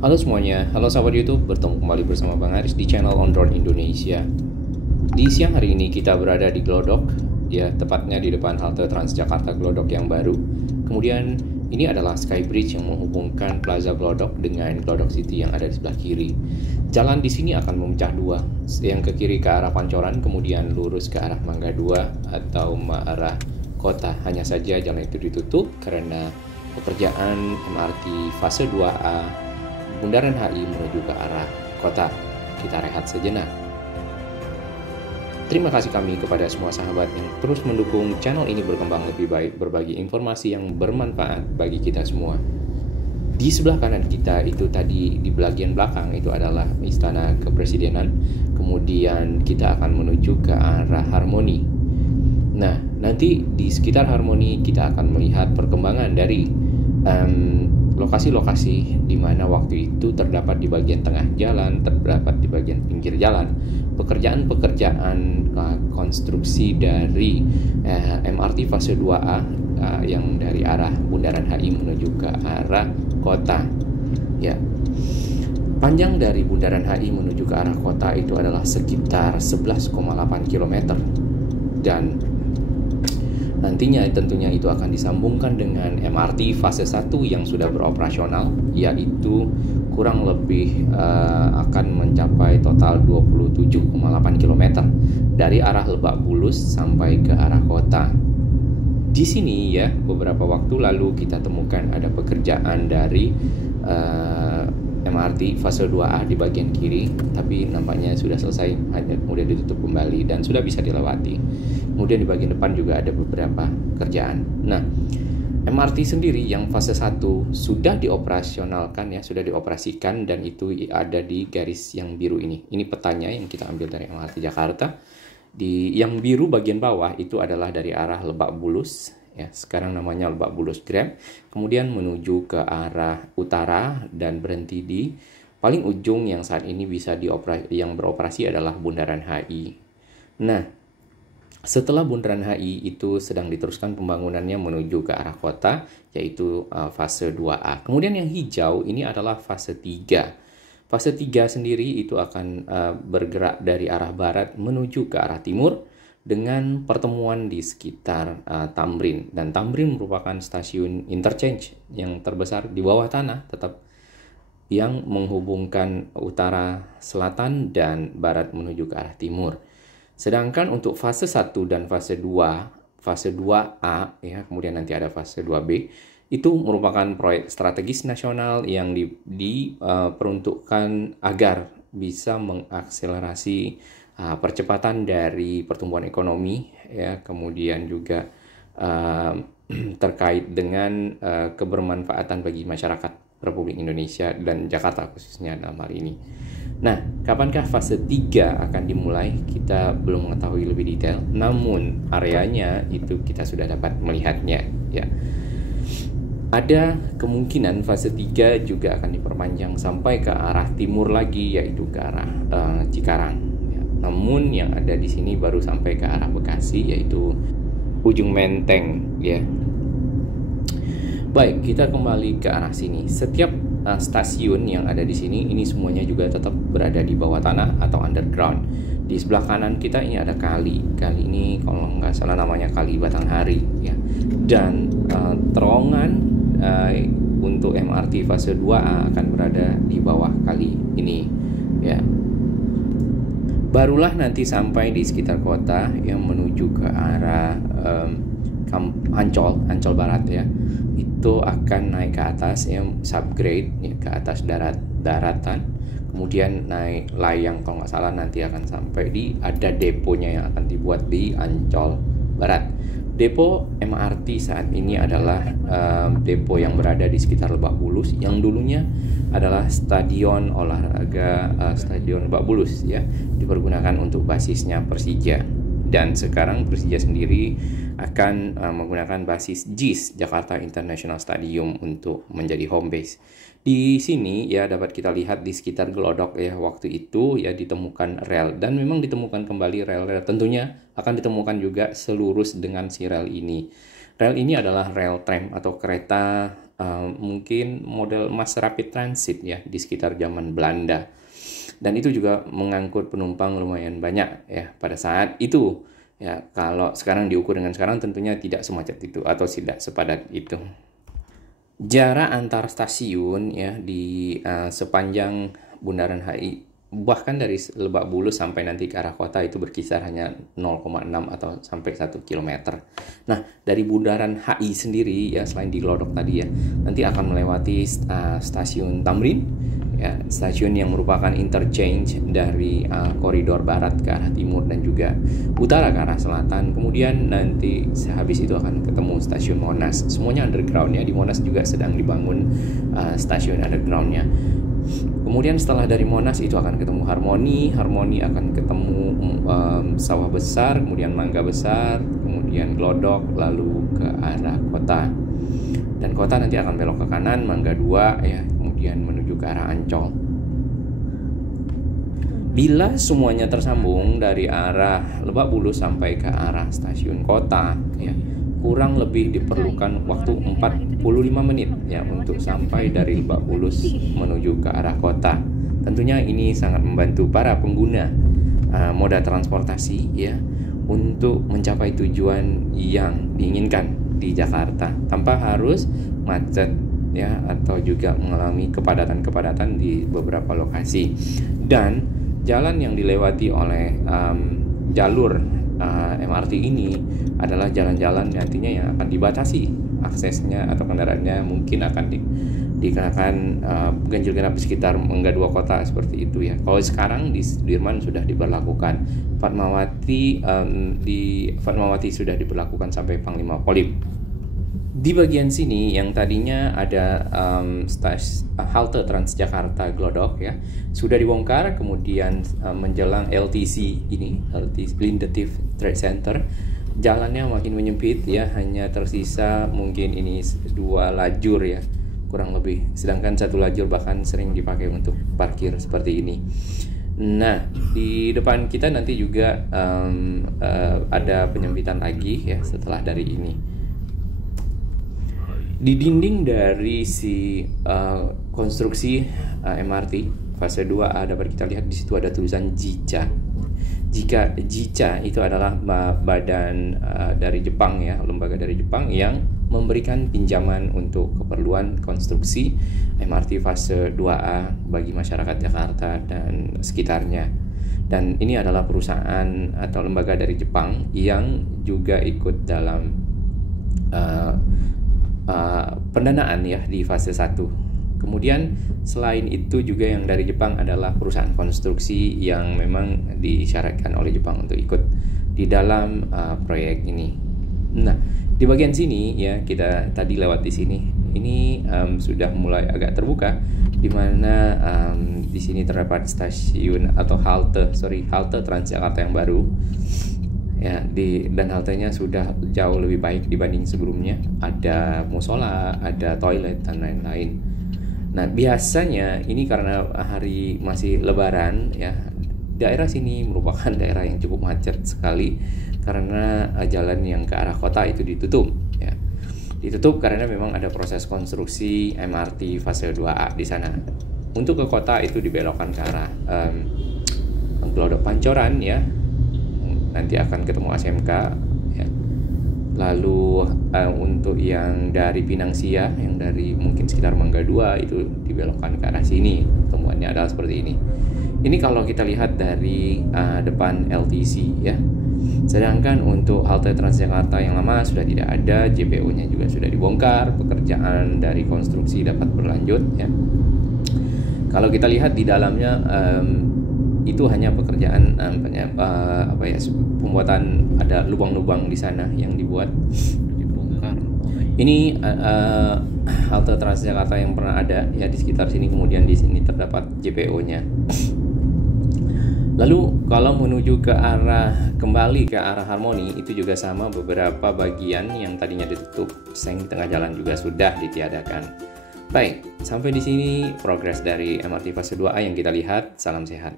Halo semuanya, halo sahabat YouTube, bertemu kembali bersama Bang Haris di channel On Drone Indonesia. Di siang hari ini kita berada di Glodok, ya tepatnya di depan halte Transjakarta Glodok yang baru. Kemudian ini adalah Skybridge yang menghubungkan Plaza Glodok dengan Glodok City yang ada di sebelah kiri. Jalan di sini akan memecah dua, yang ke kiri ke arah Pancoran, kemudian lurus ke arah Mangga 2 atau arah kota. Hanya saja jalan itu ditutup karena pekerjaan MRT fase 2A Bundaran HI menuju ke arah kota. Kita rehat sejenak. Terima kasih kami kepada semua sahabat yang terus mendukung channel ini berkembang lebih baik, berbagi informasi yang bermanfaat bagi kita semua. Di sebelah kanan kita itu tadi di bagian belakang itu adalah Istana Kepresidenan. Kemudian kita akan menuju ke arah Harmoni. Nah, nanti di sekitar Harmoni kita akan melihat perkembangan dari lokasi-lokasi di mana waktu itu terdapat di bagian tengah jalan, terdapat di bagian pinggir jalan, pekerjaan-pekerjaan konstruksi dari MRT fase 2A yang dari arah Bundaran HI menuju ke arah kota. Ya. Panjang dari Bundaran HI menuju ke arah kota itu adalah sekitar 11,8 km. Dan nantinya tentunya itu akan disambungkan dengan MRT fase 1 yang sudah beroperasional, yaitu kurang lebih akan mencapai total 27,8 km dari arah Lebak Bulus sampai ke arah kota. Di sini ya, beberapa waktu lalu kita temukan ada pekerjaan dari MRT fase 2A di bagian kiri, tapi nampaknya sudah selesai, hanya kemudian ditutup kembali dan sudah bisa dilewati. Kemudian di bagian depan juga ada beberapa kerjaan. Nah, MRT sendiri yang fase 1 sudah dioperasionalkan ya, sudah dioperasikan, dan itu ada di garis yang biru ini. Ini petanya yang kita ambil dari MRT Jakarta. Di yang biru bagian bawah itu adalah dari arah Lebak Bulus. Ya, sekarang namanya Lebak Bulus Grab, kemudian menuju ke arah utara dan berhenti di paling ujung yang saat ini bisa yang beroperasi adalah Bundaran HI. Nah, setelah Bundaran HI itu sedang diteruskan pembangunannya menuju ke arah kota, yaitu fase 2A. Kemudian yang hijau ini adalah fase 3. Fase 3 sendiri itu akan bergerak dari arah barat menuju ke arah timur, dengan pertemuan di sekitar Tamrin. Dan Tamrin merupakan stasiun interchange yang terbesar di bawah tanah tetap, yang menghubungkan utara, selatan, dan barat menuju ke arah timur. Sedangkan untuk fase 1 dan fase 2, fase 2A ya, kemudian nanti ada fase 2B, itu merupakan proyek strategis nasional yang diperuntukkan agar bisa mengakselerasi percepatan dari pertumbuhan ekonomi ya, kemudian juga terkait dengan kebermanfaatan bagi masyarakat Republik Indonesia dan Jakarta khususnya dalam hal ini. Nah, kapankah fase 3 akan dimulai? Kita belum mengetahui lebih detail, namun areanya itu kita sudah dapat melihatnya ya. Ada kemungkinan fase 3 juga akan diperpanjang sampai ke arah timur lagi, yaitu ke arah Cikarang. Namun yang ada di sini baru sampai ke arah Bekasi, yaitu ujung Menteng ya. Baik, kita kembali ke arah sini. Setiap stasiun yang ada di sini ini semuanya juga tetap berada di bawah tanah atau underground. Di sebelah kanan kita ini ada kali. Kali ini kalau nggak salah namanya Kali Batanghari ya. Dan terowongan untuk MRT fase 2A akan berada di bawah kali ini ya. Barulah nanti sampai di sekitar kota yang menuju ke arah Ancol Barat ya. Itu akan naik ke atas ya, subgrade ya, ke atas daratan. Kemudian naik layang kalau nggak salah nanti akan sampai ada deponya yang akan dibuat di Ancol Barat. Depo MRT saat ini adalah depo yang berada di sekitar Lebak Bulus, yang dulunya adalah stadion olahraga Stadion Lebak Bulus ya, dipergunakan untuk basisnya Persija. Dan sekarang Persija sendiri akan menggunakan basis JIS, Jakarta International Stadium, untuk menjadi home base. Di sini ya dapat kita lihat di sekitar Glodok ya, waktu itu ya ditemukan rel, dan memang ditemukan kembali rel-rel, tentunya akan ditemukan juga selurus dengan si rel ini. Rel ini adalah rel tram atau kereta mungkin model mass rapid transit ya di sekitar zaman Belanda. Dan itu juga mengangkut penumpang lumayan banyak ya pada saat itu. Ya, kalau sekarang diukur dengan sekarang tentunya tidak semacet itu atau tidak sepadat itu. Jarak antar stasiun ya di sepanjang Bundaran HI bahkan dari Lebak Bulus sampai nanti ke arah kota itu berkisar hanya 0,6 atau sampai 1 km. Nah, dari Bundaran HI sendiri ya selain di Glodok tadi ya, nanti akan melewati stasiun Tamrin ya, stasiun yang merupakan interchange dari koridor barat ke arah timur dan juga utara ke arah selatan. Kemudian nanti sehabis itu akan ketemu stasiun Monas. Semuanya underground ya, di Monas juga sedang dibangun stasiun undergroundnya. Kemudian setelah dari Monas itu akan ketemu Harmoni akan ketemu Sawah Besar, kemudian Mangga Besar, kemudian Glodok, lalu ke arah kota. Dan kota nanti akan belok ke kanan, Mangga 2 ya, kemudian menuju ke arah Ancol. Bila semuanya tersambung dari arah Lebak Bulus sampai ke arah stasiun kota ya, kurang lebih diperlukan waktu 45 menit ya untuk sampai dari Lebak Bulus menuju ke arah kota. Tentunya ini sangat membantu para pengguna moda transportasi ya untuk mencapai tujuan yang diinginkan di Jakarta tanpa harus macet ya atau juga mengalami kepadatan-kepadatan di beberapa lokasi. Dan jalan yang dilewati oleh jalur MRT ini adalah jalan-jalan nantinya yang akan dibatasi aksesnya atau kendaraannya, mungkin akan dikenakan ganjil genap di sekitar Mangga 2 kota seperti itu ya. Kalau sekarang di Sudirman sudah diberlakukan, Fatmawati sudah diberlakukan sampai Panglima Polim. Di bagian sini yang tadinya ada halte Transjakarta Glodok ya sudah dibongkar, kemudian menjelang LTC ini, Lindetif Trade Center, jalannya makin menyempit ya, hanya tersisa mungkin ini 2 lajur ya kurang lebih, sedangkan 1 lajur bahkan sering dipakai untuk parkir seperti ini. Nah, di depan kita nanti juga ada penyempitan lagi ya setelah dari ini. Di dinding dari si konstruksi MRT fase 2A dapat kita lihat di situ ada tulisan JICA. Jika JICA itu adalah badan dari Jepang ya, lembaga dari Jepang yang memberikan pinjaman untuk keperluan konstruksi MRT fase 2A bagi masyarakat Jakarta dan sekitarnya. Dan ini adalah perusahaan atau lembaga dari Jepang yang juga ikut dalam pendanaan ya di fase 1. Kemudian selain itu juga yang dari Jepang adalah perusahaan konstruksi yang memang disyaratkan oleh Jepang untuk ikut di dalam proyek ini. Nah, di bagian sini ya kita tadi lewat di sini. Ini sudah mulai agak terbuka, di mana di sini terdapat stasiun atau halte Transjakarta yang baru. Ya, dan haltenya sudah jauh lebih baik dibanding sebelumnya. Ada musola, ada toilet dan lain-lain. Nah, biasanya ini karena hari masih Lebaran ya, daerah sini merupakan daerah yang cukup macet sekali karena jalan yang ke arah kota itu ditutup ya. Ditutup karena memang ada proses konstruksi MRT fase 2A di sana. Untuk ke kota itu dibelokkan ke arah Glodok Pancoran ya. Nanti akan ketemu ASMK ya. Lalu untuk yang dari Pinang Sia, yang dari mungkin sekitar Mangga 2 itu dibelokkan ke arah sini. Temuannya adalah seperti ini. Ini kalau kita lihat dari depan LTC ya. Sedangkan untuk halte Transjakarta yang lama sudah tidak ada, JPO-nya juga sudah dibongkar, pekerjaan dari konstruksi dapat berlanjut ya. Kalau kita lihat di dalamnya itu hanya pekerjaan pembuatan, ada lubang-lubang di sana yang dibongkar. Ini halte Transjakarta yang pernah ada ya di sekitar sini, kemudian di sini terdapat JPO-nya. Lalu kalau menuju kembali ke arah Harmoni itu juga sama, beberapa bagian yang tadinya ditutup seng tengah jalan juga sudah ditiadakan. Baik, sampai di sini progres dari MRT fase 2A yang kita lihat. Salam sehat.